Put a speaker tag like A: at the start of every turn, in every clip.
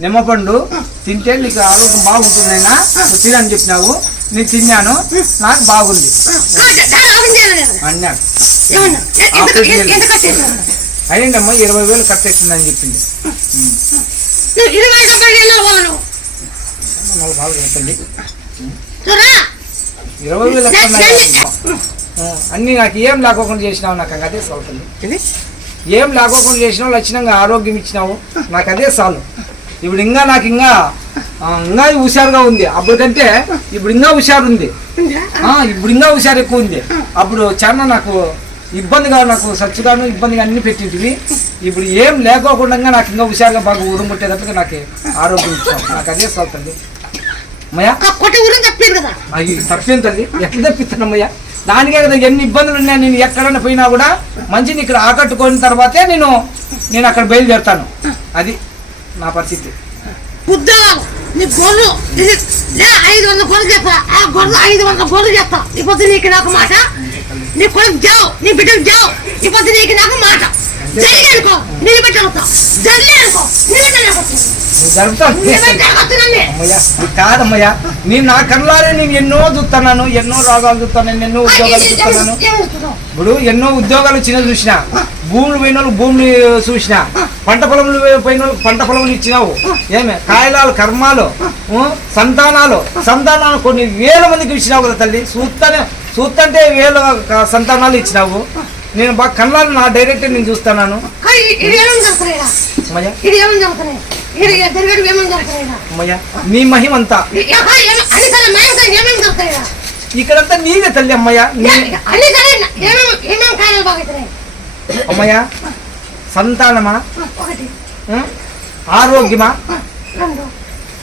A: నిమ్మపండు తింటే నీకు ఆరోగ్యం బాగుంటుందైనా నువ్వు తినని చెప్పినావు. నేను తిన్నాను నాకు బాగుంది. అన్నాడు. అయ్యిందమ్మా ఇరవై వేలు ఖర్చు అవుతుందని చెప్పింది
B: ఇరవై
A: వేలు అన్నీ నాకు ఏం లేకోకుండా చేసినావు నాకు అదే చాలుతుంది ఏం లేకోకుండా చేసినావు లక్షణంగా ఆరోగ్యం ఇచ్చినావు నాకు అదే చాలు ఇప్పుడు ఇంకా నాకు ఇంకా ఇంకా హుషారుగా ఉంది. అప్పటికంటే ఇప్పుడు ఇంకా హుషారు ఉంది ఇప్పుడు ఇంకా హుషారు ఎక్కువ ఉంది అప్పుడు చాలా నాకు ఇబ్బందిగా నాకు సచ్చుగాను ఇబ్బందిగా అన్ని పెట్టింటివి. ఇప్పుడు ఏం లేకోకుండా నాకు ఇంకా హుషారుగా బాగా ఊరుముట్టేటట్టుగా నాకు ఆరోగ్యం నాకు అదే
B: ఊరం
A: అది తప్పేం తల్లి. ఎట్లా తప్పిస్తానమ్మయ్యా దానికే కదా ఎన్ని ఇబ్బందులు ఉన్నాయి. నేను ఎక్కడైనా పోయినా కూడా మంచిని ఇక్కడ ఆకట్టుకున్న తర్వాతే నేను నేను అక్కడ బయలుదేరుతాను. అది. నా పరిస్థితి.
B: ఉద్యోగం నీ గొర్రెలు ఇది ఐదు వందల గొర్రె చేస్తా. ఆ గొర్రెలు ఐదు వందల గొర్రెలు చేస్తా. ఇప్పుడు నీకు నాకు మాట. నీ కొడుకు జావు నీ బిడ్డకు జావు. ఇప్పుడు నీకు నాకు మాట.
A: కాదమ్మయ్యా. నేను నా కళ్ళారే నేను ఎన్నో చూస్తున్నాను ఎన్నో రోగాలు చూస్తాను ఎన్నో ఉద్యోగాలు చూస్తున్నాను. ఇప్పుడు ఎన్నో ఉద్యోగాలు చిన్న చూసిన భూములు పోయిన వాళ్ళు భూములు చూసిన పంట పొలములు పోయిన వాళ్ళు పంట పొలములు ఇచ్చినావు. ఏమే? కాయలాలు కర్మాలు సంతానాలు. సంతానాలు కొన్ని వేల మందికి ఇచ్చినావు కదా తల్లి. చూస్తానే చూస్తుంటే వేల సంతానాలు ఇచ్చినావు. నేను బాగా కళ్ళాలు నా డైరెక్ట్ నేను చూస్తున్నాను నీ మహిమంతా. ఇక్కడంతా నీదే తల్లి అమ్మయ్య. అమ్మయ్య సంతానమా? ఆరోగ్యమా?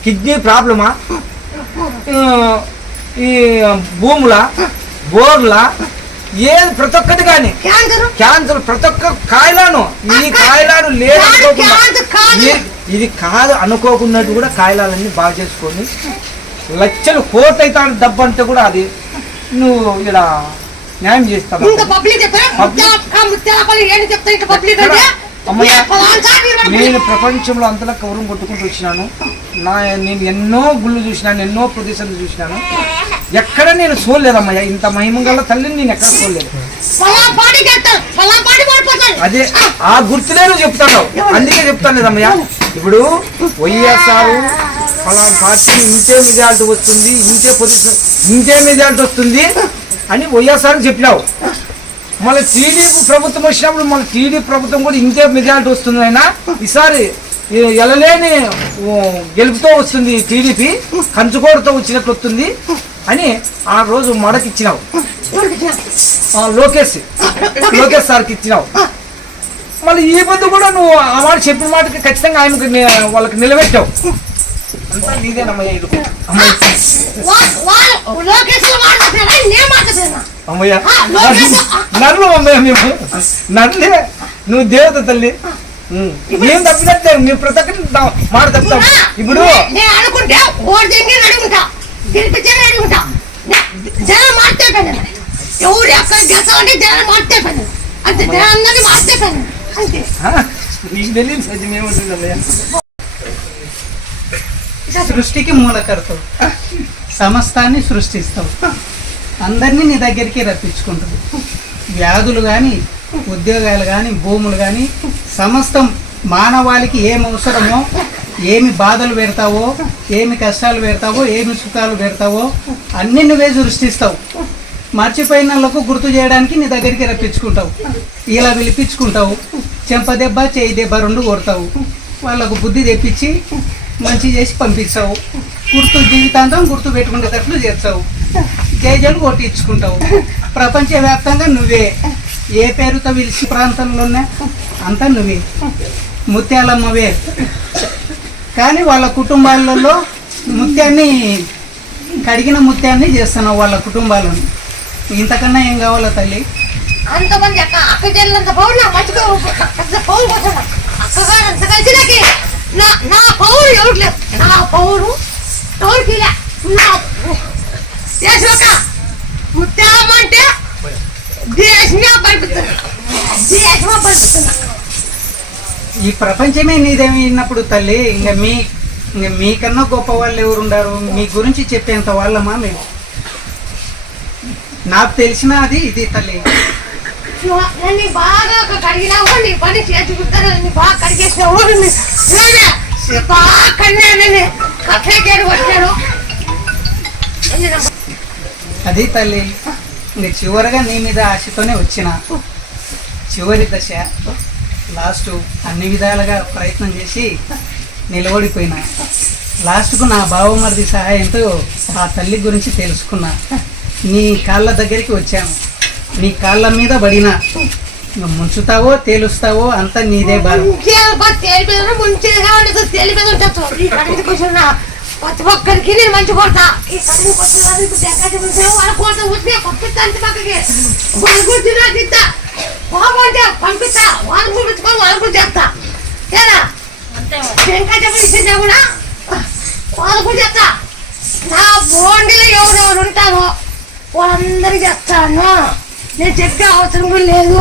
A: కిడ్నీ ప్రాబ్లమా? ఈ భూముల? బోర్ల? ఏది ప్రతి ఒక్కటి కానీ.
B: క్యాన్సర్?
A: క్యాన్సర్ ప్రతి ఒక్క కాయలాను. ఈ కాయలాను
B: కాదు.
A: ఏ- ఇది కాదు అనుకోకున్నట్టు కూడా కాయలాలన్నీ బాగా చేసుకొని లక్షలు కోట్ అవుతాడు డబ్బు అంటే కూడా అది నువ్వు ఇలా న్యాయం చేస్తావు? నేను. ప్రపంచంలో అంతలా కౌరం కొట్టుకుంటూ వచ్చినాను. నా నేను ఎన్నో గుళ్ళు చూసినాను ఎన్నో ప్రదేశాలు చూసినాను. ఎక్కడ నేను చూడలేదమ్మయ్య ఇంత మహిమంగల తల్లిని నేను ఎక్కడ చూడలేదు. అదే ఆ. గుర్తులే నువ్వు చెప్తాను అందుకే చెప్తాను లేదమ్మయ్య ఇప్పుడు వైఎస్ఆర్ ఫలానా పార్టీ ఇంతే మెజారిటీ వస్తుంది ఇంతే పొజిషన్ ఇంతే మెజారిటీ వస్తుంది అని వైఎస్ఆర్ చెప్పినావు. మళ్ళీ టీడీపీ ప్రభుత్వం వచ్చినప్పుడు మళ్ళీ టీడీపీ ప్రభుత్వం కూడా ఇంతే మెజారిటీ వస్తుంది అయినా ఈసారి ఎలలేని గెలుపుతో వస్తుంది టీడీపీ కంచుకోడుతో వచ్చినట్లు వస్తుంది. అని ఆ రోజు మడకిచ్చినావు
B: ఎవరికి ఇచ్చినా?
A: ఆ, లోకేష్ లోకేష్ సార్కి ఇచ్చినావు. మళ్ళీ ఈ పొద్దు కూడా నువ్వు ఆ మాట చెప్పిన మాటకి ఖచ్చితంగా ఆయనకి వాళ్ళకి నిలబెట్టావు. అంతా నీదేనమ్మయ్య ఇది అమ్మయ్య. నన్ను అమ్మయ్య మేము. నన్నులే నువ్వు దేవత తల్లి. ఏం తప్పినట్లే మేము ప్రతి ఒక్కటి దా- మాట తప్పుతాం ఇప్పుడు
B: జనం పని ఎవరు పని అంతే జనాన్ని పని అంతే.
A: నీకు తెలియదు
C: సృష్టికి మూలకర్తవు. సమస్తాన్ని సృష్టిస్తావు. అందరినీ నీ దగ్గరికి రప్పించుకుంటావు. వ్యాధులు కానీ ఉద్యోగాలు కానీ భూములు కానీ సమస్తం మానవాళికి ఏమి అవసరమో ఏమి బాధలు పెడతావో ఏమి కష్టాలు పెడతావో ఏమి సుఖాలు పెడతావో అన్ని నువ్వే సృష్టిస్తావు. మర్చిపోయిన వాళ్ళకు గుర్తు చేయడానికి నీ దగ్గరికి రప్పించుకుంటావు. ఇలా పిలిపించుకుంటావు. చెంప దెబ్బ చేయి దెబ్బ రెండు కొడతావు. వాళ్ళకు బుద్ధి తెప్పించి మంచి చేసి పంపిస్తావు. గుర్తు జీవితాంతం గుర్తు పెట్టుకునేటట్లు చేస్తావు. జైజలు కొట్టించుకుంటావు. ప్రపంచవ్యాప్తంగా నువ్వే. ఏ పేరుతో పిలిచి ప్రాంతంలోనే అంతా నువ్వే. ముత్యాలమ్మవే. కానీ వాళ్ళ కుటుంబాలలో ముత్యాన్ని కడిగిన ముత్యాన్ని చేస్తున్నావు వాళ్ళ కుటుంబాలను ఇంతకన్నా ఏం కావాలో తల్లి?
B: అంతమంది అక్క అక్క చెల్లంత బాగున్నా నా మట్టుకు పెద్ద పౌరు పోతున్నా అక్కగారు అంత కలిసి నాకి నా నా పౌరు ఎవరికి లేదు నా పౌరు ఎవరికి లే నా దేశం ముత్యాలమ్మ అంటే దేశంగా పడిపోతుంది దేశంగా పడిపోతుంది
C: ఈ ప్రపంచమే నీదేమైనప్పుడు తల్లి ఇంకా మీ ఇంకా మీకన్నా గొప్ప వాళ్ళు ఎవరు ఉండారు మీ గురించి చెప్పేంత వాళ్ళమా మేము? నాకు తెలిసిన అది ఇది తల్లి.
B: నువ్వు నన్ను బాగా కడిగినావు నీ పని చేసి కుట్టారు నన్ను బాగా కడిగేసినావు నన్ను నేనే బాగా కడినా నన్ను కట్లేకేడు వచ్చాడు
C: అది తల్లి చివరిగా నీ మీద ఆశతోనే వచ్చిన. చివరి దశ. లాస్ట్ అన్ని విధాలుగా ప్రయత్నం చేసి నిలబడిపోయినా. లాస్ట్కు నా బావమరిది సహాయంతో ఆ తల్లి గురించి తెలుసుకున్నా. నీ కాళ్ళ దగ్గరికి వచ్చాను. నీ కాళ్ళ మీద పడినా. ముంచుతావో తేలుస్తావో అంత నీదే భారం
B: ప్రతి ఒక్కరికి నేను మంచి కొడతా. పంపిస్తా. వాళ్ళు కూడా ఏనా కూడా? కూడా చేస్తా. నా బోండిలో ఎవరెవరు ఉంటారో వాళ్ళందరికీ చేస్తాను. నేను చెప్పే అవసరం కూడా లేదు.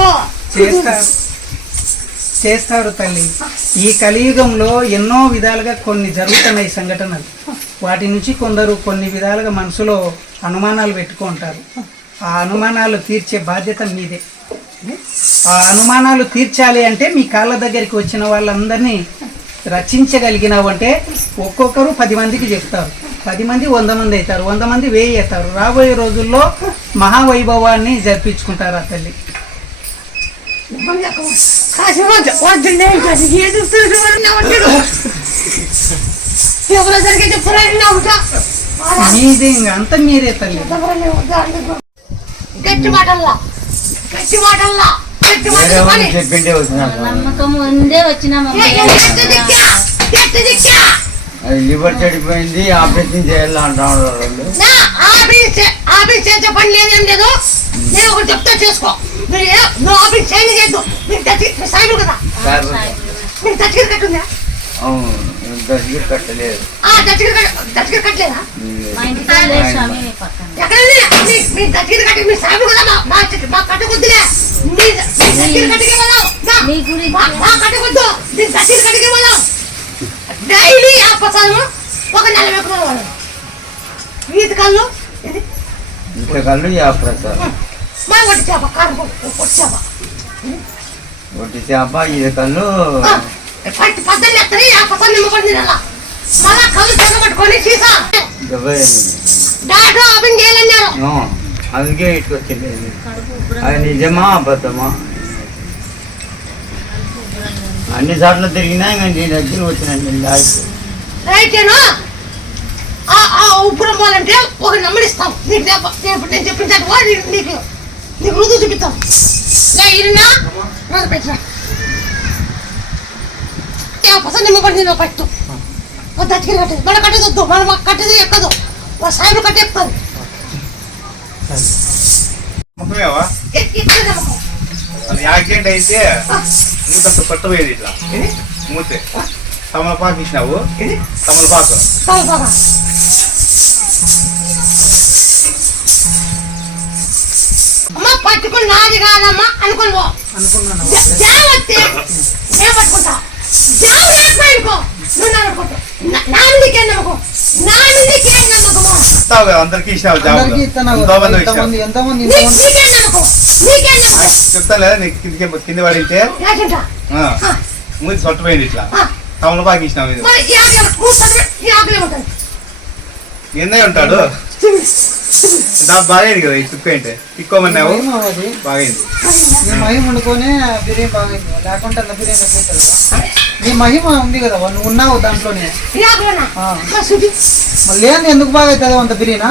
C: చేస్తారు చేస్తారు తల్లి. ఈ కలియుగంలో ఎన్నో విధాలుగా కొన్ని జరుగుతున్నాయి సంఘటనలు. వాటి నుంచి కొందరు కొన్ని విధాలుగా మనసులో అనుమానాలు పెట్టుకుంటారు. ఆ అనుమానాలు తీర్చే బాధ్యత మీదే. ఆ అనుమానాలు తీర్చాలి అంటే మీ కాళ్ళ దగ్గరికి వచ్చిన వాళ్ళందరినీ రచించగలిగినావు అంటే ఒక్కొక్కరు పది మందికి చెప్తారు. పది మంది వంద మంది అవుతారు. వంద మంది వేయి అవుతారు. రాబోయే రోజుల్లో మహావైభవాన్ని జరిపించుకుంటారు ఆ తల్లి మీది ఇంక అంత మీరే తల్లి.
B: గట్టి మాటల్లా. గట్టి మాటల్లా. గట్టి మాటలు
D: వచ్చినాక
E: నమ్మకం ఉందే
B: దిక్కా?
D: అది లివర్ చెడిపోయింది ఆపరేషన్ చేయాలి అంటారు వాళ్ళు.
B: నా ఆఫీస్ ఆఫీస్ చేసే పని లేదేం లేదు? నేను ఒకటి చెప్తా చేసుకో. మీరు నువ్వు ఆఫీస్ చేయని చేయొద్దు మీకు టచ్ కదా? మీకు టచ్ కట్టుందా?
D: అవును. దగ్గర కట్టలేదు?
B: టచ్ కట్టలేదా డైలీ ఆ పసాము ఒక నలభై ఎకరాలు వాడు ఈత కళ్ళు ఇది.
D: ఇంత కళ్ళు యా ప్రసాద్.
B: మా ఒట్టి చేప కారు ఒట్టి చేప.
D: ఒకటి చేప ఇది కళ్ళు.
B: పట్టి పద్దలు ఎత్తని ఆ తినాల? మళ్ళా కళ్ళు తెగ పట్టుకొని సీసా.
D: డెబ్బై
B: డాక్టర్ ఓపెన్ చేయాలన్నారు.
D: ఆ, అందుకే ఇటు వచ్చింది. అది నిజమా అబద్ధమా? అన్ని సార్లు తిరిగినా ఇంకా నీ దగ్గర వచ్చిన లాస్ట్
B: రైటేనా ఆ ఆ ఉప్పురం పోవాలంటే ఒక నమ్మడిస్తాం నీకు రేపు నేను చెప్పిన నీకు నీకు రుజువు చూపిస్తాం. ఇరినా రోజు పెట్టినా పసంद నిమ్మపడి నేను పట్టు దచ్చికి కట్టదు మన కట్టదొద్దు మన మాకు కట్టదు ఎక్కదు మా సాయిబు కట్టేస్తుంది
F: ముఖమేవా
B: ఎక్కడ నమ్మకం
F: అది యాక్సిడెంట్ అయితే మూతంత పట్టబోయేది ఇట్లా మూతే తమలపాకు ఇచ్చినావు తమలపాకు
B: అమ్మ పట్టుకుని నాది కాదమ్మా అనుకుని పో
C: అనుకున్నాను
B: పట్టుకుంటా
F: అందరికి ఇచ్చినావు మంది చెప్తాను లేదా నీకు కింద కింద ఆ, మూతి సొట్టపోయింది ఇట్లా. తమలపాకు ఇచ్చినావు ఎన్నే ఉంటాడు బాగైంది కదా ఈ చుక్క
C: మహిమ అది
F: బాగైంది.
C: నీ మహిమ వండుకొని బిర్యానీ బాగైంది. లేకుంటే అలా బిర్యానీ ఎట్లయితుంది నీ మహిమ ఉంది కదా నువ్వు ఉన్నావు దాంట్లోనే. మళ్ళీ ఏంది ఎందుకు బాగా అవుతుంది అంత బిర్యానా?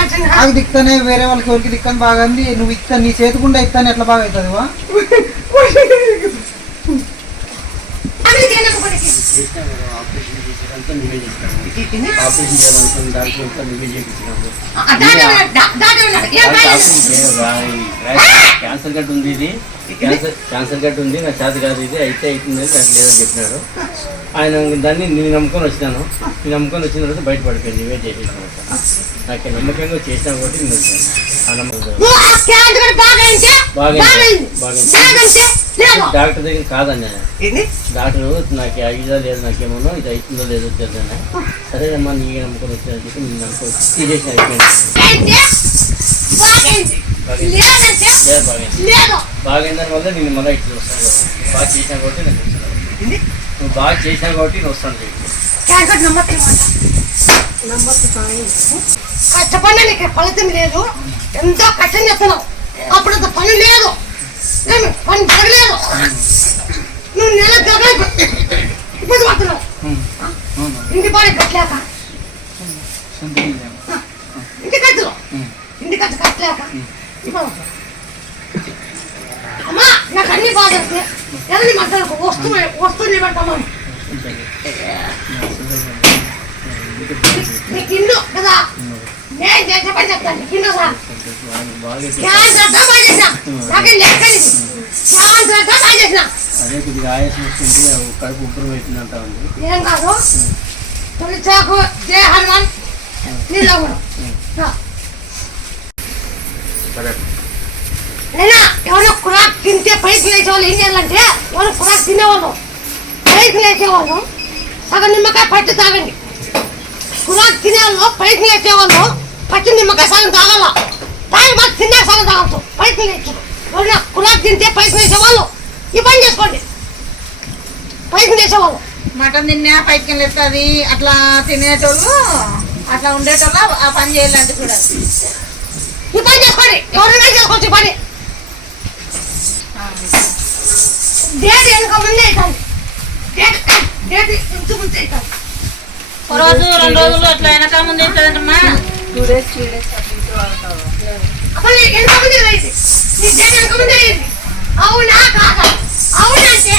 B: అంటే
C: నాకు దిక్కనే వేరే వాళ్ళకి ఎవరికి దిక్కని బాగా అంది నువ్వు ఇస్తా నీ చేతికుండా ఇస్తాను ఎట్లా బాగా అవుతుంది వా
B: అందుకే
G: క్యాన్సర్ గట్ ఉంది ఇది. క్యాన్సర్ క్యాన్సర్ గట్ ఉంది నా చేత కాదు ఇది అయితే అవుతుంది నాకు లేదని చెప్పినాడు. ఆయన దాన్ని నేను నమ్ముకొని వచ్చినాను. నేను నమ్ముకొని వచ్చిన తర్వాత బయట పడిపోయింది ఇవే చేసేసిన తర్వాత నాకు నమ్మకంగా చేసినా కాబట్టి నేను వచ్చాను. డాక్టర్ దగ్గర కాదండి డాక్టర్ నాకు అయ్యిందా లేదు నాకేమో ఇది అవుతుందో లేదో తెలియదు సరేనమ్మా నీ నమ్మకం వచ్చిన చెప్పి నేను నమ్మకం తీసేసిన అయిపోయింది. బాగైందని వల్ల నేను మళ్ళీ ఇట్లా వస్తాను. బాగా చేసినా కాబట్టి నేను వస్తున్నాను నువ్వు బాగా చేసినా కాబట్టి నేను వస్తాను చెప్పి
B: క్యారెట్ నమ్మకం కష్టపడినా నీకు ఫలితం లేదు. ఎంతో కష్టం చేస్తున్నావు? అప్పుడు అంత పని లేదు. పని జరగలేదు. నువ్వు నెల దగ్గర ఇబ్బంది పడుతున్నావు. ఇంటి పని కట్టలేక. ఇంటి ఖర్చులు ఇంటి ఖర్చు కట్టలేక. ఇబ్బంది. అమ్మా నాకు అన్ని వస్తే ఎవరిని మాట్లాడుకో వస్తువు వస్తువుని పెట్టమని నీకు ఇల్లు కదా? నేను చేసే పని చెప్తాను. సార్?
G: బాగా
B: శాంతంగా బాగా చేసిన. నాకు లెక్క ఇది. శాంతంగా బాగా చేసిన.
G: అదే కొద్దిగా ఆయాసం వస్తుంది. ఆ కడుపు ఉబ్బరం
B: ఏం కాదు. తొలి చాకు జయ హనుమాన్. నీళ్ళు కూడా
G: సరే.
B: అయినా ఎవరో కురాక్ తింటే పైకి లేచే వాళ్ళు ఏం చేయాలంటే ఎవరో కురాక్ తినేవాళ్ళు. పైకి లేచేవాళ్ళు. సగం నిమ్మకాయ పట్టి తాగండి. కురాక్ తినేవాళ్ళు పైకి లేచేవాళ్ళు. పచ్చి నిమ్మకాయ సగం తాగాల. తాగి మాకు తిన్నా సగం తాగచ్చు లేచు ఎవరైనా కురాక్ తింటే పైకి లేచేవాళ్ళు ఈ పని చేసుకోండి. పైకి లేచేవాళ్ళు
H: మటన్ తిన్నా పైకి వెళ్తుంది అట్లా తినేటోళ్ళు అట్లా ఉండేటోళ్ళు ఆ పని చేయాలంటే చూడాలి
B: ఈ పని చేసుకోండి. ఎవరైనా చేసుకోవచ్చు పని. డేట్ వెనుక ముందే అవుతుంది డేట్ డేట్ ముందే అవుతుంది
E: ఒక రోజు రెండు రోజులు అట్లా వెనక ముందు ఏంటంటమ్మా
B: డేట్ వెనుక ముందే అయింది? అవునా కాదా? అవునంటే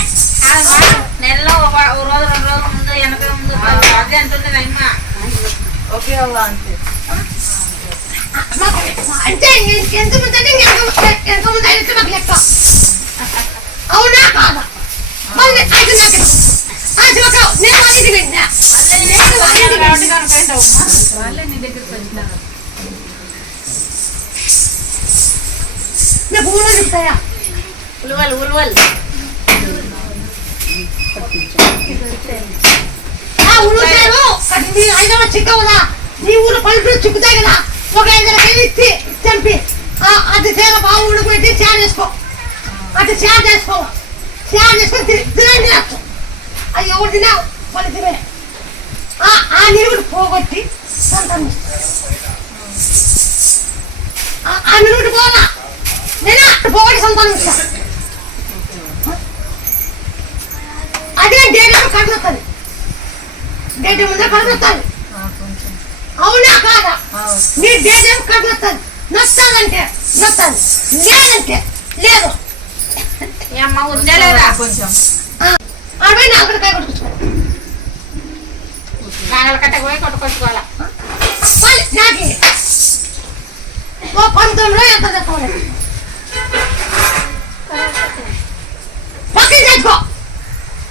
E: నెలలో ఒక ఒక రోజు రెండు రోజుల ముందు వెనక ముందు అదే అంటుంది అమ్మ
H: ఓకే అవ్వ అంతే.
B: అంటే ఎంత ముందు వెనక ముందు అయితే మాకు లెక్క. అవునా కాదా?
E: ఉలవలు ఉలవలు
B: ఆ నీ నీ ఊరు పల్లెటూరు చిక్కుతాయి కదా ఒక ఐదు రకాయలు ఇచ్చి చంపి అది చీర బాగా ఉడికిపెట్టి చారు చేసుకో అటు చారు చేసుకో చారు చేసుకొని తినండి అది ఎవరు తినా వాళ్ళు తినే ఆ నిలువుడు పోగొట్టి సంతానం. ఇస్తారు. ఆ- నిలువుడు పోవాలా? నేనా? పోగొట్టి సంతానం ఇస్తా. అదే డేట్ కడుతుంది డేట్ ముందే కడుతుంది అవునా కాదా? నీ డేట్ ఏం కడుతుంది నచ్చాలంటే నచ్చాలి లేదంటే లేదు.
E: ఏ అమ్మ ఉందే లేదా?
H: కొంచెం
B: అరవై నాలుగు కాయ కొట్టుకుంటాను
E: నాగల కట్ట పోయి కొట్టుకొచ్చుకోవాలా.
B: పంతొమ్మిదిలో ఎంత తెచ్చుకోవాలి పక్కన తెచ్చుకో.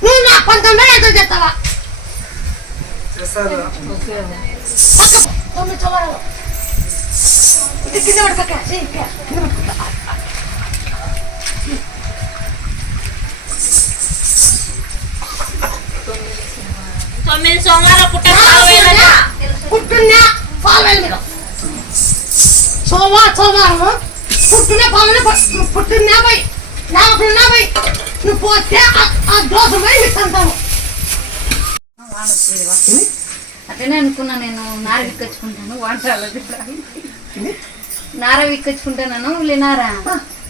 B: నువ్వు నా పంతొమ్మిదిలో ఎంత పక్క తొమ్మిది చవరాలు. ఇది కింద పక్క
E: తొమ్మిది సోమవారం పుట్ట
B: పుట్టిన పాలవేలు మీద సోమవారం సోమవారం పుట్టిన పాలన పుట్టిన పోయి? లేకపోయినా పోయి నువ్వు పోతే ఆ- పోయి నీకు
E: అట్లనే అనుకున్నా నేను నార విక్కొచ్చుకుంటాను వానరాలది నార విక్కొచ్చుకుంటాను లేనారా?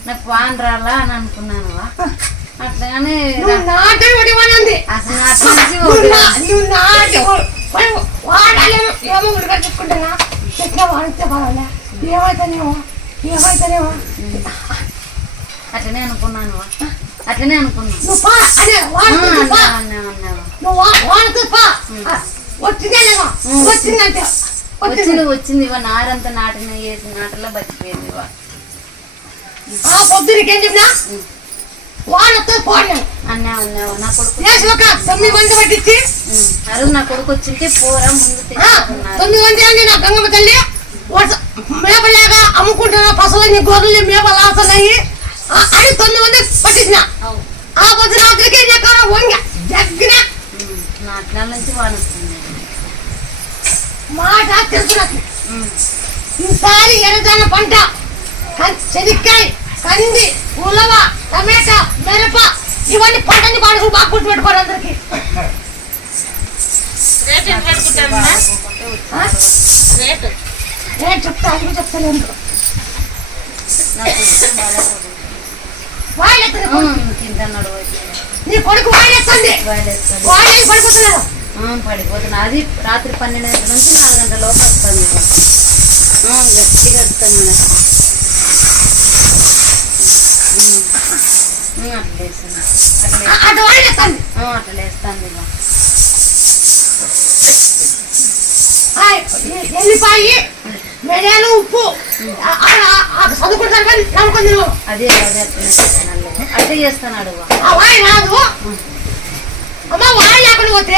E: నాకు వాన రాలా అని అనుకున్నాను. అట్లానే అసలు నుంచి
B: వాడాలేమో ఏమో ఉడిగా చెప్పుకుంటున్నా ఎట్లా వాడితే పర్వాలే. ఏమైతేనేమో? ఏమైతేనేమో?
E: అట్లనే అనుకున్నాను అట్లనే అనుకున్నాను.
B: నువ్వు వాడుతూ పా. వచ్చిందంటే. వచ్చింది.
E: వచ్చింది ఇవ్వ. నారంతా నాటిన నాటలో బతికిపోయింది ఇవ్వ.
B: పొద్దునకి ఏం పోను.
E: అన్నా అన్నావు నా కొడుకు
B: ఒక తొమ్మిది మంది పట్టించి
E: రోజు నా కొడుకు వచ్చింటే పోరా ముందు
B: తొమ్మిది మంది అండి నా గంగమ్మ తల్లి మేపలాగా అమ్ముకుంటున్నా పసలని మేపలు మేపలు ఆడుతున్నాయి ఆ, అని తొమ్మిది మంది పట్టించిన. ఆ పొద్దు రాత్రికి వంగ దగ్గర
E: నా నుంచి వానొస్తుంది.
B: మాట తెలుసు నాకు. ఈసారి ఎర్రదన్న పంట శనక్కాయ కంది ఉలవ టమాటా మిరప ఇవన్నీ పంటని పాడుకుని బాగా గుర్తు పెట్టుకోరు అందరికి.
H: రేట్ ఎంత
B: చెప్తా అది
E: నా కొడుకు
B: పడిపోతున్నారు?
E: పడిపోతున్నా. అది రాత్రి పన్నెండు గంటల నుంచి నాలుగు గంటల లోపు. ఆ, గట్టిగా వస్తాను అట్లా వేస్తాను అట్లా వేస్తాను
B: ఎల్లిపాయి మిరియాలు ఉప్పు. చదువుకుంటారు కానీ నమ్ముకొని నువ్వు
E: అదే అదే అట్లా చేస్తాను
B: వాయి రాదు. అమ్మ వాయి లేకుండా పోతే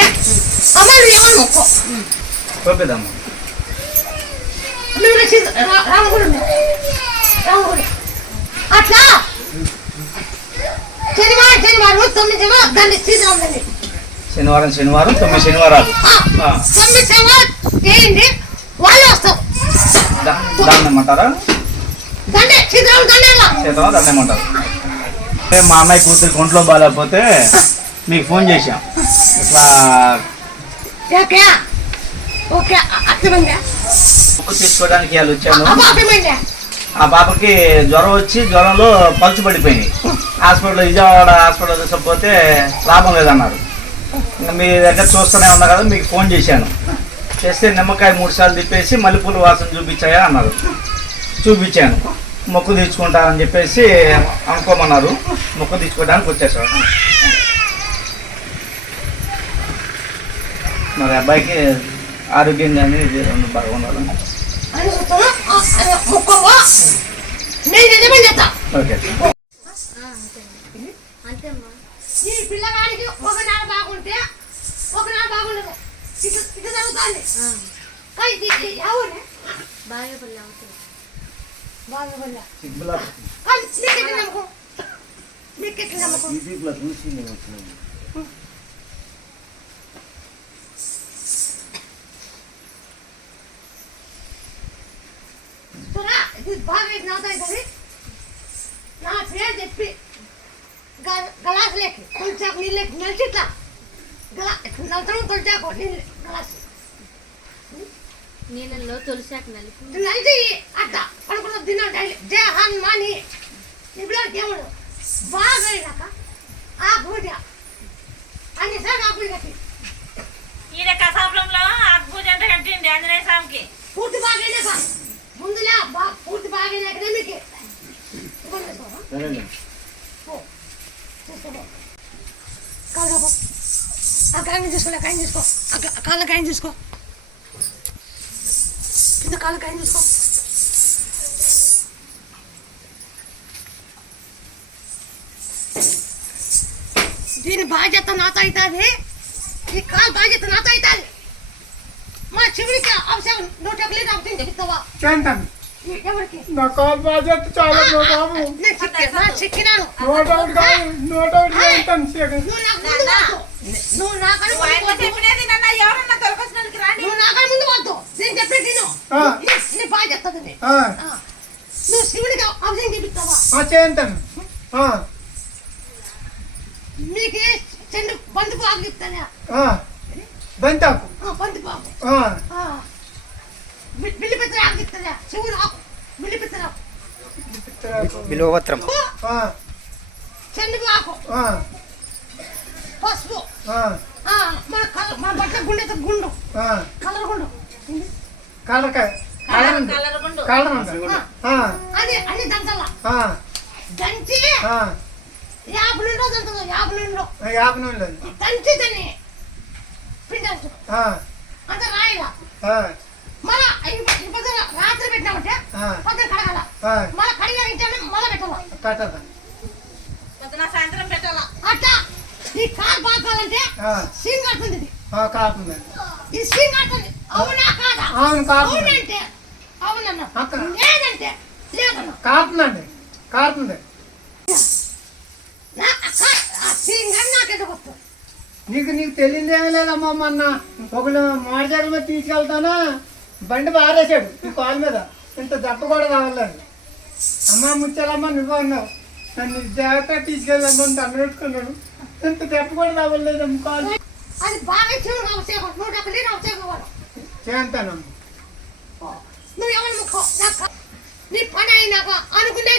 B: అమ్మ నువ్వు ఏమని మొక్కో రామగుడు. రామగుడు. అట్లా. శనివారం శనివారం తొమ్మిది
I: శనివారాలు.
B: ఆ,
I: ఆ.
B: తొమ్మిది శనివారం చేయండి వాళ్ళు వస్తాం
I: దా- దాన్ని ఏమంటారా
B: దండే సీజన్ దండే
I: చేద్దామా దాన్ని ఏమంటారు అంటే మా అమ్మాయి కూతురికి ఒంట్లో బాగాలేకపోతే మీకు ఫోన్ చేశాం. తీసుకోవడానికి వాళ్ళు వచ్చాను. ఆ పాపకి జ్వరం వచ్చి జ్వరంలో పలుచు పడిపోయినాయి. హాస్పిటల్ విజయవాడ హాస్పిటల్ చూసకపోతే లాభం లేదన్నారు. ఇంకా మీ దగ్గర చూస్తూనే ఉన్నా కదా మీకు ఫోన్ చేశాను. చేస్తే నిమ్మకాయ మూడు సార్లు తిప్పేసి మల్లెపూల వాసన చూపించాయా అన్నారు. చూపించాను. మొక్కు తీర్చుకుంటారని చెప్పేసి అనుకోమన్నారు. మొక్కు తీర్చుకోవడానికి వచ్చేసాం మరి అబ్బాయికి ఆరోగ్యం కానీ రెండు బాగుండాలి?
B: ముక్కవా నేను నిజమే చెప్తా ఈ పిల్లగాడికి ఒక నాడు బాగుంటే ఒక నాడు బాగుండదు జరుగుతుంది ఇది ఇది ఎవరు
E: బాగా పల్లె అవుతుంది
B: కానీ మీకెట్టు నమ్మకం మీకెట్టు నమ్మకం చూడా ఇది బాగా ఇది నవ్వుతుంది నా పేరు చెప్పి గలాసులేకి కొంచెం నీళ్ళకి నలిచి ఇట్లా గలా నవ్వుతాం తొలిచాకు నీళ్ళు గలాసు.
E: నీళ్ళల్లో తొలిసాక నలిపి.
B: నలిచి అట్ట పడుకున్న తిన్నా డైలీ. జయ హనుమాని ఇప్పుడు దేవుడు. బాగా అయినాక ఆ పూజ. అన్ని సార్ ఆ పూజ కట్టి
H: ఈయన కసాపురంలో అద్భుత ఎంత కట్టింది ఆంజనేయ స్వామికి.
B: పూర్తి బాగా అయినాక ముందులే బా పూర్తి బాగా అయినాకనే మీకు ఇవ్వండి చేసుకోరా? పో. చేసుకోపో. కాళ్ళు పో. ఆ కాయని తీసుకోలే కాయని తీసుకో ఆ కా- ఆ కాళ్ళ కాయని తీసుకో కింద కాళ్ళ కాయని తీసుకో దీని బాధ్యత నాతో అవుతుంది ఈ కాలు బాధ్యత నాతో అవుతుంది మా శివుడికి అవసరం. ఒక లీటర్ అవుతుంది చెప్తావా
C: చేయంటాను
B: ఎవరికి?
C: నా కాల్ బాధ్యత చాలా బాబు.
B: నేను చిక్కి- నా చిక్కినాను.
C: నూట ఒకటి కాదు నూట శేఖర్
B: నువ్వు నాకు ముందు వద్దు. నువ్వు నాకన్నా ముందు.
H: చెప్పినది నన్న ఎవరన్నా తొలకొచ్చిన వాళ్ళకి రాని.
B: నువ్వు నాకన్నా ముందు వద్దు. నేను చెప్పేది. నీ- నీ. నువ్వు శివుడికి అవసరం మీకు చెండు చెప్తానే
C: బంతాకు
A: బిల్వపత్రం.
C: ఆ,
B: పసుపు. మన కల మన బట్టల గుండెతో గుండు.
C: ఆ,
B: కలర్ గుండు.
H: కలర్ గుండు.
C: కాళ్ళ ఆ,
B: అది అన్ని దంచాల
C: ఆ,
B: దంచి.
C: ఆ,
B: యాభై నుండో దంచదు యాభై నుండో
C: యాభై నుండి
B: దంచి దాన్ని. పిండచ్చు రాత్రి పెట్టినామంటే. పొద్దున కడగాల.
C: ఆ,
B: మన కడిగా ఇంటే మళ్ళీ పెట్టాల.
C: పెట్టదా
H: పొద్దున సాయంత్రం పెట్టాలా?
B: అట్లా ఈ కాలు బాగాలంటే సింగ్ కడుతుంది.
J: కాపుందండి
B: ఇది సింగ్ కడుతుంది. అవునా కాదా?
J: అవును కాపుందండి
B: అవునంటే. అవునన్నా. లేదంటే లేదన్నా.
J: కాపుందండి కాపుంది
B: నా అక్క ఆ సింగ్ అని నాకెందుకు వస్తుంది?
J: నీకు నీకు తెలియదు ఏమీ లేదమ్మా మొన్న ఒకళ్ళు మోటార్ మీద తీసుకెళ్తానా? బండి బారేశాడు ఈ కాలు మీద. ఇంత దెబ్బ కూడా రావాలని అమ్మ ముచ్చాలమ్మ నువ్వు అన్నావు. నన్ను జాగ్రత్త తీసుకెళ్ళమ్మా దండ పెట్టుకున్నాను ఇంత దెబ్బ కూడా కాలు. చేస్తానమ్మా.
B: నువ్వు ఎవరు ముక్కో నాకు నీ పని అయినాక అనుకునే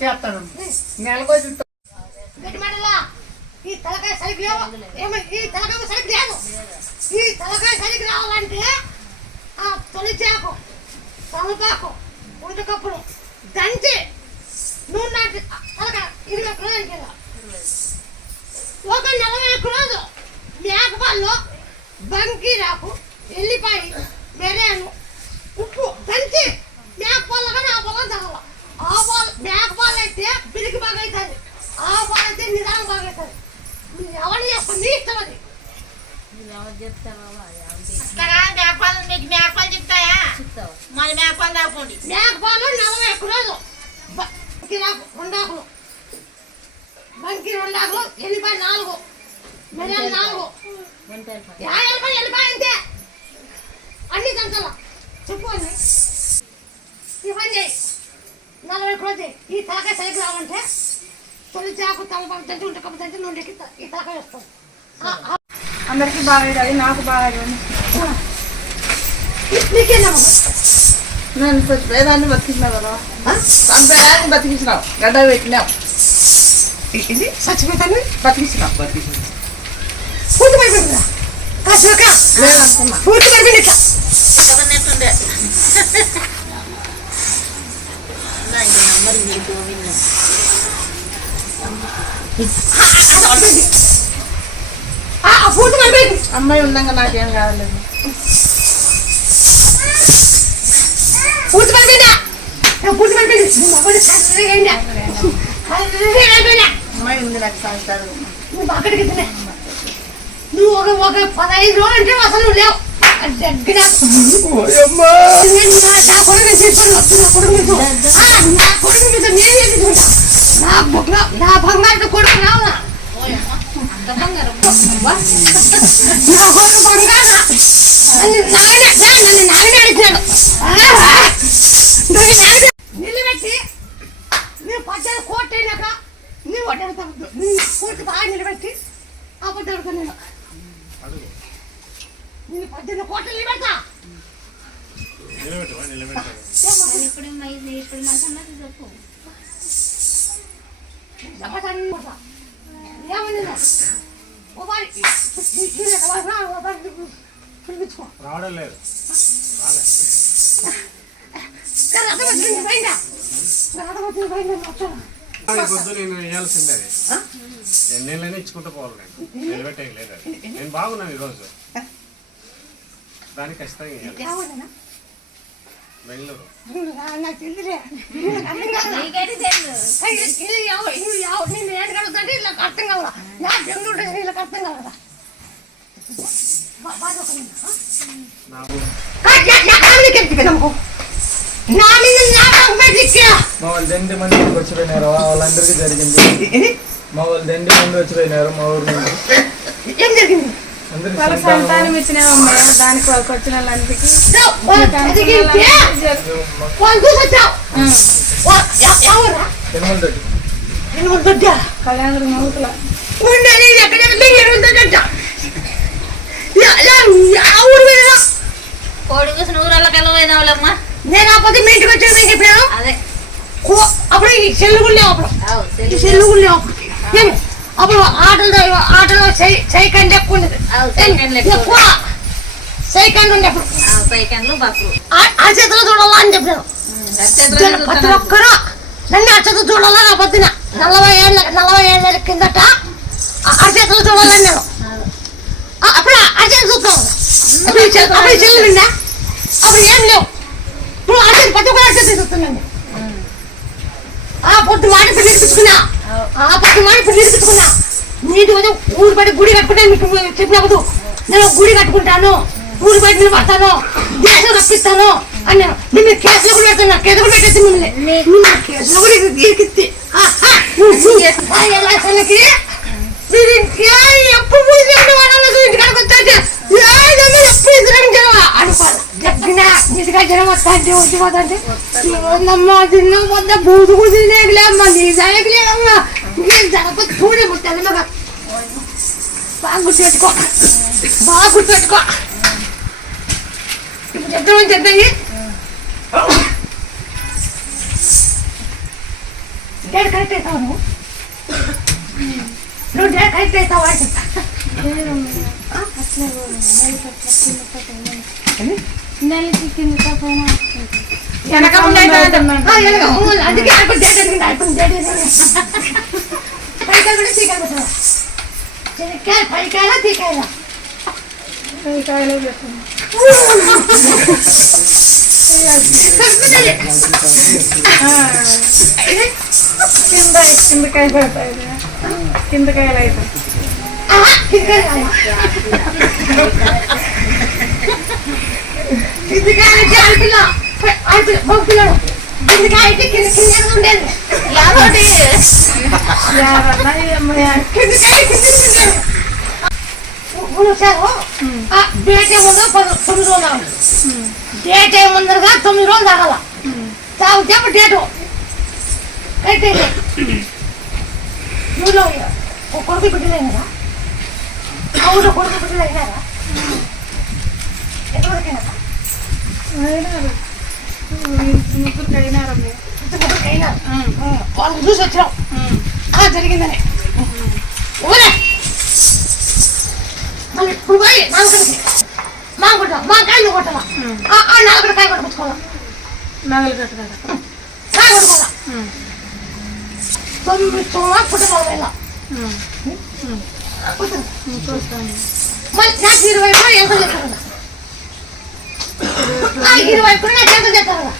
J: చేస్తానమ్మా. నెలకొచ్చి
B: ఈ తలకాయ సరికి లేవు. ఏమో ఈ తలకాయ సరికి లేదు. ఈ తలకాయ సరికి రావాలంటే ఆ తొలిచాకు తలపాకు ఉడకప్పుడు దంచి నూనె నాటి తలకాయ ఇరవై కిలోలకి ఒక నలభై కిలోలు మేకపాల్లో బంకీరాకు ఎల్లిపాయి మెరేను ఉప్పు దంచి మేకపాలు కానీ ఆ పొలం తగల. ఆ పాలు మేకపాలు అయితే పిరికి బాగా అవుతుంది ఆ పాలు అయితే నిదానం బాగా అవుతుంది
H: మేకపాలు మీకు మేకపాలు చెప్తాయా? మరి మేకపాలు తాగుకోండి
B: మేకపాలు నలభై కిలోలు బంకిరాకు రెండాకులు బంకి రెండాకులు ఎల్లిపాయ నాలుగు. మెరేను నాలుగు. ఎల్లిపాయ ఎల్లిపాయ అంతే. అన్ని దంచాల చెప్పు చేయి. నలభై చేయి. ఈ తలకాయ సరిగ్గా రావాలంటే తొలి చాకు తలపాకు దంచి ఉంటే కప్పు దంచి నూనెకి ఈ తలకాయ వేస్తాం.
K: అందరికి బాగా అది నాకు బాగా నేను బతికినావు కదా. చంపేదాన్ని బతికించినావు. గడ్డ పెట్టినావు.
B: ఇది? చచ్చిపోతాను?
K: బతికించినావు.
B: పూర్తి పడిపోయిందా కాసేక
K: లేదనుకున్నా.
B: పూర్తి పడిపోయింది ఇట్లా పడిపోయింది ఆ, ఆ, పూర్తి పడిపోయింది
K: అమ్మాయి ఉండగా నాకేం కావాలి
B: పూర్తి పడిపోయిందా నా పూర్తి పడిపోయింది నువ్వు మగవాడు చల్లగా అయిందా? చల్లగా అయిపోయినా
K: అమ్మాయి ఉంది నాకు సంసారం
B: నువ్వు అక్కడికి తినే నువ్వు ఒక ఒక పదహైదు రోజులు అంటే అసలు నువ్వు లేవు అది దగ్గర నేను నా- నా కొడుకుని తీసుకొని వస్తు, నా కొడుకుని తీ- ఆ, నా కొడుకుని తీసుకో, నేనే తీసుకుంటా. నా బంగా- నా బంగారు కొడుకు పొద్దు నేను
L: వేయాల్సిందే అది ఎన్నేళ్ళైనా ఇచ్చుకుంటూ పోవాలి నేను నిలబెట్టేం లేదు అది నేను బాగున్నాను ఈరోజు దానికి ఖచ్చితంగా వేయాలి? బెంగళూరు
B: అర్థం కావాలా నా బెంగళూరు వీళ్ళకి అర్థం కావాలా?
L: నాకు
B: నా- మీద నా బంగారు దిక్కు.
M: మా వాళ్ళు దండి మంది ఇంటికి వచ్చిపోయినారు. వాళ్ళందరికీ జరిగింది. మా వాళ్ళు దండి మంది వచ్చిపోయినారు మా ఊరు నుండి.
B: ఏం జరిగింది?
K: వాళ్ళ
M: సంతానం.
K: ఇచ్చినామమ్మా. దానికి వాళ్ళకి వచ్చిన వాళ్ళకి
B: సో, వాళ్ళు చదివితే వాళ్ళు చూసొచ్చావు. వా- ఎ- ఎవరా?
M: ఎనిమిది తోటి
B: ఎనిమిది దొడ్డా?
K: కళ్యాణ
B: మీద?
H: కోడి కూసిన ఊరల్లో కలవైనవాళ్ళమ్మా
B: నేను పొద్దు మీ ఇంటికి వచ్చాను నేను చెప్పాను
H: అదే
B: అప్పుడు ఈ సెల్లు కూడా లేవు అప్పుడు. ఈ సెల్లు అప్పుడు? అప్పుడు ఆటలు ఆటలో సైకండ్ ఎక్కువ
H: సైకిల్ ఎక్కువ
B: సైకండ్ ఉండే అప్పుడు. ఆ- చేతిలో చూడాలా అని చెప్పాను ప్రతి ఒక్కరు నన్ను ఆ చేతులు చూడాలా నా పొద్దున నలభై ఏళ్ళ నలభై ఏళ్ళ కిందట ఆ చేతులు చూడాలని నేను. అప్పుడు ఆ చేతులు చూస్తాం అప్పుడు అప్పుడు చెల్లు అప్పుడు ఏం లేవు. ఇప్పుడు ఆ చేతులు ప్రతి ఒక్కరు ఆ చేతులు చూస్తున్నాను ఆ పొద్దు మాట పిలిపించుకున్నా ఆ పది మాట ఇప్పుడు నిలుపుకున్నా నీటి కొంచెం ఊరు బయట గుడి కట్టుకుంటాను మీకు చెప్పినప్పుడు నేను గుడి కట్టుకుంటాను. ఊరు బయట నిలబడతాను దేశం రప్పిస్తాను. అని నేను నిన్ను కేసులు కూడా పెడతాను. కేసులు కూడా పెట్టేసి మిమ్మల్ని. కేసులు కూడా అసలుకి మీరు ఇంకా ఎప్పుడు పూజలు వాళ్ళ ఇంటికాడికి వస్తాంటే ఏదైనా ఎప్పుడు ఇద్దరం జనం అనుకోవాలి. దగ్గర ఇంటికాడ జనం వస్తా వచ్చి పోతాంటే ఏమన్నా బూజు కూడా అమ్మ నీ జరగలేదమ్మా ఇంకేం జరగదు చూడే తెల్లగా బాగా గుర్తుపెట్టుకో. బాగా గుర్తుపెట్టుకో. చెప్తామని చెప్పేది డేట్ కరెక్ట్ అవుతావు నువ్వు. నువ్వు డేట్
E: నెలకి కింద పైన
H: వెనక
B: అందుకే అనుకుని పైకాయలు కూడా తీకాయలు
H: కింద కిందకాయలు అయితే.
B: ఆహా, కింద కింద ఉండేది. డేట్ ఏముందో తొమ్మిది రోజులు అవ్వాలి డేట్ ఏముందరగా తొమ్మిది రోజులు తాగాల తాగితే అప్పుడు డేటు. ఊళ్ళో కొడుకు బిడ్డలు అయినారా? ఆ ఊళ్ళో కొడుకు బిడ్డలు అయినారా? ఎంతవరకు అయినారా?
H: ముగ్గురికి అయినారమ్మ
B: ఇంతవరకు అయినారు వాళ్ళని చూసి వచ్చినాం. జరిగిందని. ఊరే! మళ్ళీ ఇప్పుడు పోయి నాలుగు మా కొట్ట మా కాయలు కొట్టాలా నాలుగు కాయ కొట్టుకోవాలా కాయ కొట్టుకోవాలా తొమ్మిది తొమ్మిది పుట్టకాల వేళ మళ్ళీ నాకు ఇరవై కూడా ఎంత చెప్తారు ఇరవై కూడా నాకు ఎంత చెప్తారు కదా.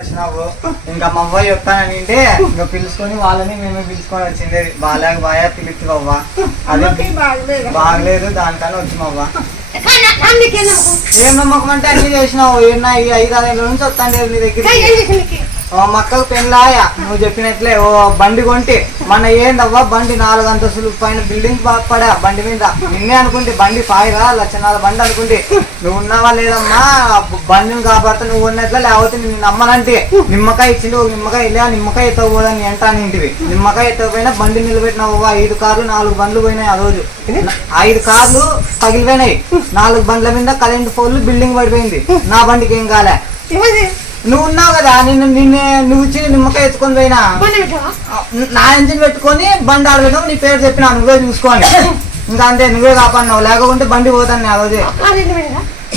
N: వచ్చినావు ఇంకా మా అవ్వ చెప్తానని అంటే ఇంకా పిలుచుకొని వాళ్ళని మేమే పిలుచుకొని వచ్చింది బాగాలేక బాగా పిలుస్తు అవ్వ. అదే బాగలేదు. దానికన్నా
B: నా- నా నీకేం నమ్మకం?
N: ఏం నమ్మకం అంటే అన్ని చేసినావు. ఏమన్నా ఈ ఐదు ఆరు ఏళ్ళ నుంచి వస్తాండే నీ దగ్గర మక్కకు పెళ్ళాయ నువ్వు చెప్పినట్లే ఓ బండి కొంటే. మన ఏందవ్వా బండి నాలుగు అంతస్తులు పైన బిల్డింగ్ పడా బండి మీద. నిన్నే అనుకుంటే బండి పాయిరా లక్షణాల బండి అనుకుంటే. నువ్వు ఉన్నావా లేదమ్మా? బండిని కాపాడుతా నువ్వు ఉన్నట్లే లేకపోతే నిన్ను నమ్మనంటే. నిమ్మకాయ ఇచ్చిండు ఒక నిమ్మకాయ ఇలా నిమ్మకాయ ఎత్తకపోదని అంటాను ఇంటివి. నిమ్మకాయ ఎత్తకపోయినా బండి నిలబెట్టినావు ఐదు కార్లు నాలుగు బండ్లు పోయినాయి ఆ రోజు. ఐదు కార్లు పగిలిపోయినాయి. నాలుగు బండ్ల మీద కరెంట్ పోల్లు బిల్డింగ్ పడిపోయింది. నా బండికి ఏం కాలే? నువ్వు ఉన్నావు కదా నిన్ను నిన్నే నువ్వు ఇచ్చి నిమ్మకాయ ఎత్తుకొని పోయినా? నా ఇంజిన్ పెట్టుకొని బండి ఆడవేయడం నీ పేరు చెప్పినా నువ్వే చూసుకోని ఇంకా అంతే నువ్వే కాపాడినావు. లేకుంటే బండి పోతాను ఆ రోజే?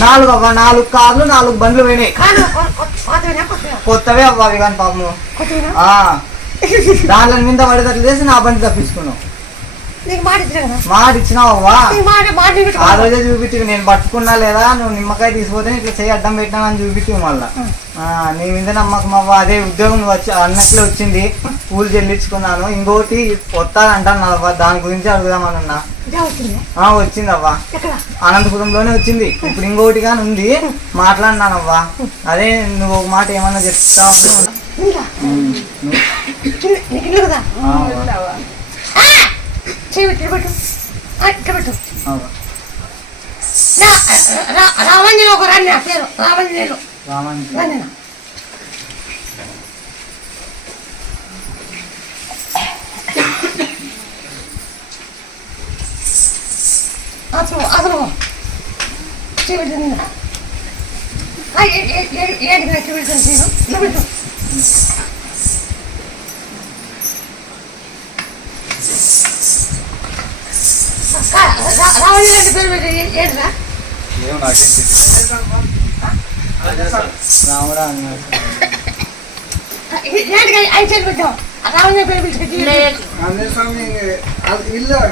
N: నాలుగు అవ్వ నాలుగు కార్లు నాలుగు బండ్లు పోయినాయి.
B: కొత్తవా?
N: అవ్వ అవి కానీ పాపము. దాంట్లో మీద పడేటట్లు చేసి నా బండి తప్పించుకున్నావు.
B: నీకు మాట ఇచ్చిన కదా?
N: మాట ఇచ్చినావు? అవ్వా
B: నీకు మాట మాట
N: ఆ. రోజే చూపించి నేను పట్టుకున్నా లేదా? నువ్వు నిమ్మకాయ తీసుకుపోతే ఇట్లా చేయి అడ్డం పెట్టినానని చూపించి మళ్ళా. ఆ, నీ మీద నమ్మకం అవ్వ. అదే ఉద్యోగం వచ్చి అన్నట్లే వచ్చింది. పూలు చెల్లించుకున్నాను. ఇంకోటి వస్తానంటాను అవ్వ దాని గురించి అడుగుదామనన్నా
B: వచ్చిందా? ఎక్కడ?
N: అనంతపురంలోనే వచ్చింది. ఇప్పుడు ఇంకోటి కానీ ఉంది. మాట్లాడినానవ్వా. అదే నువ్వు ఒక మాట ఏమన్నా చెప్తావు
B: కదా?
N: ఆ, అవ్వ.
B: ఆ! చెయ్యి పెట్టు, ఇటు పెట్టు. ఆ, ఇటు పెట్టు.
N: అవ్వ.
B: రా- రా- రామాంజనేయ ఒక రాణి నా పేరు రామాంజనేయులు
N: రామన్
B: రాణి అసలు అసలు చెవిటి ఏంటి నా చెవిటి చెవిటి రామాంజనేయులు పేరు పెట్టి ఏంటిరా
N: రాముడా అన్నాడు
B: ఏంటి ఐదు చేతులు పెట్టాం రామాంజనేయ పేరు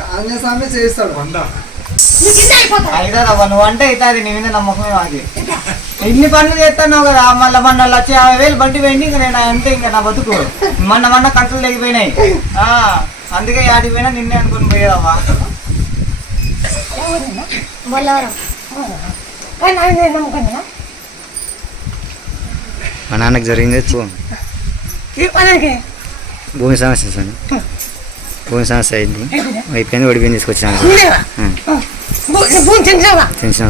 O: ఆంజనేయ స్వామి చేస్తాడు
B: నీకు
N: అయితారవ్వ నువ్వు అంటే అవుతుంది నీ మీద నమ్మకమే మాకి ఇన్ని పనులు చేస్తున్నావు కదా మళ్ళీ మొన్న లక్ష యాభై వేలు బండి పోయింది ఇంకా నేను అంతే ఇంకా నా బతుకు. మొన్న మొన్న కంటలు తెగిపోయినాయి. ఆ, అందుకే యాడికి పోయినా నిన్నే అనుకుని పోయేవా
B: బొల్లవరం
D: మా నాన్నకి జరిగింది చూ.
B: ఈ పనికి
D: భూమి సమస్య సార్. భూమి సమస్య అయింది. అయిపోయింది? ఒడిపోయింది తీసుకొచ్చాను తెలిసిన